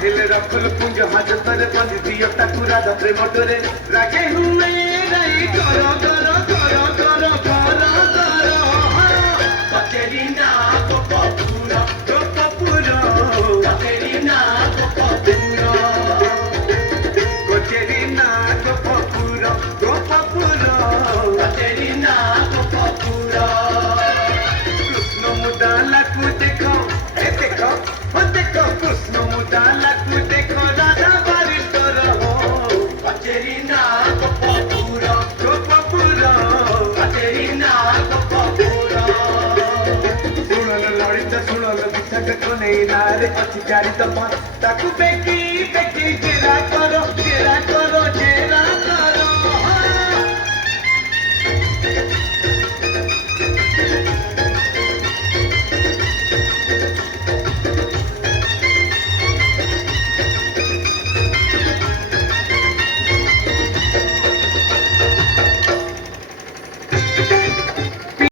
पहले रखल पुंज हाथ पर बंद दियो टकुरा द प्रेम डोरे रागे हुए रही करो करो करो करो करो करो पकेरी ना को पपुरा पकेरी ना को पपुरा कोचेरी ना को पपुरा पकेरी ना को पपुरा कृष्ण मुदाला को देखो देखो कृष्ण मुदाला को देखो राधा बारिस्टर हो पचेरी ना को पपुरा पचेरी ना को पपुरा सुनल लड़ित सुनल बिथक को नहीं नारे अच्छी चारी तपन ताकू बेकी बेकी जेरा करो जेरा